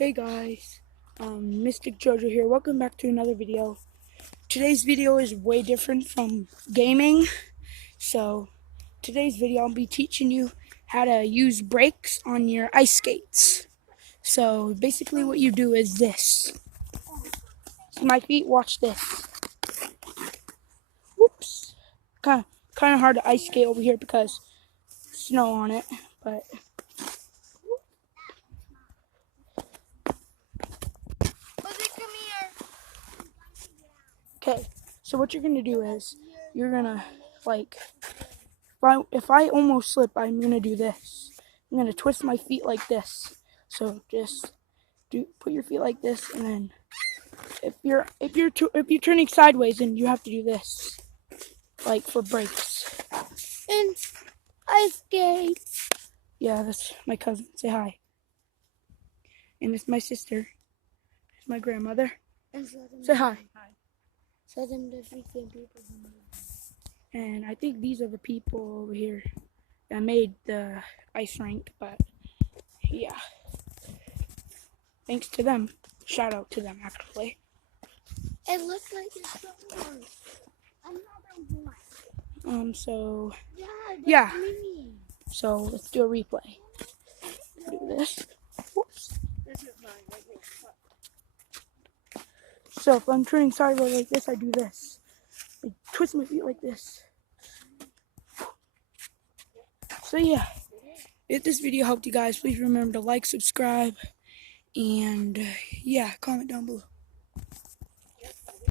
Hey guys, Mystic Jojo here. Welcome back to another video. Today's video is way different from gaming. So, today's video I'll be teaching you how to use brakes on your ice skates. So, basically what you do is this. See my feet? Watch this. Whoops. Kind of hard to ice skate over here because snow on it, but okay, so what you're gonna do is you're gonna if I almost slip, I'm gonna do this. I'm gonna twist my feet like this. So just put your feet like this, and then if you're turning sideways, then you have to do this, like for brakes. And ice skates. Yeah, that's my cousin. Say hi. And it's my sister. It's my grandmother. And say hi. Show them the freaking people. And I think these are the people over here that made the ice rink, but yeah. Thanks to them. Shout out to them, actually. It looks like it's another one. So Yeah. So let's do a replay. Do this. Whoops. So if I'm turning sideways like this, I do this. I twist my feet like this. So yeah, if this video helped you guys, please remember to like, subscribe, and yeah, comment down below.